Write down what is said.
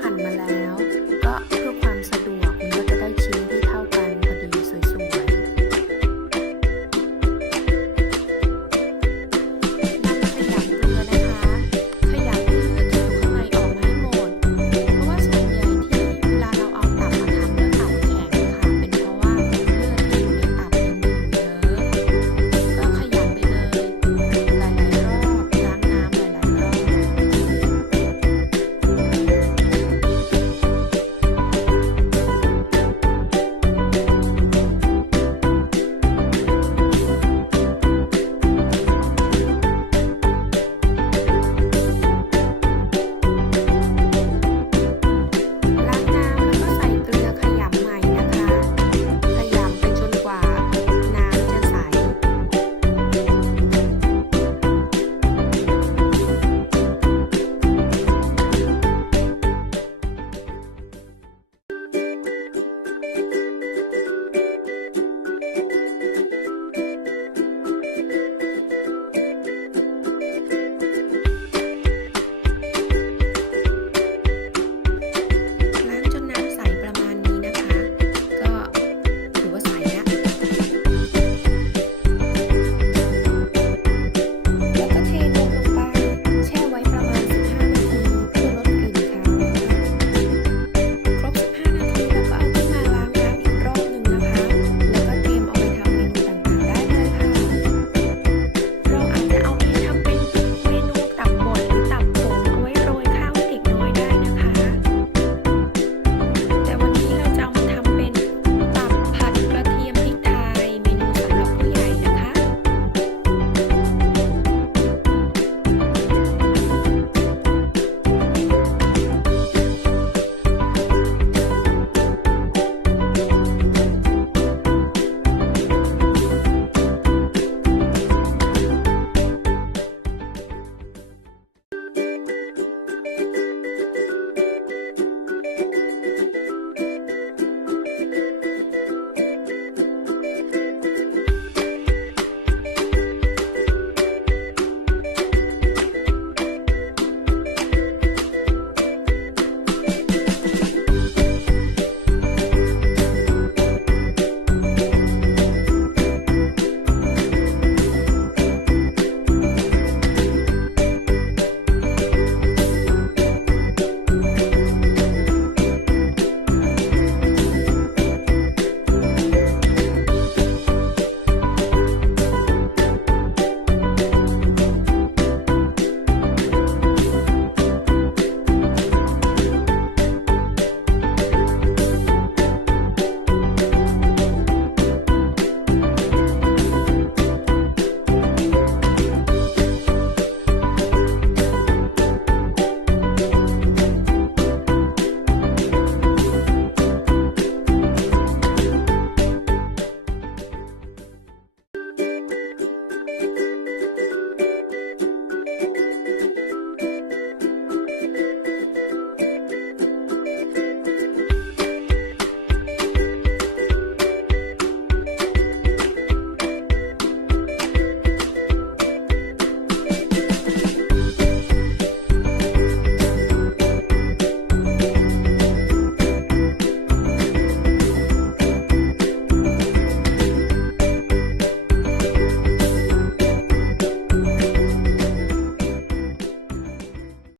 หั่นมาแล้ว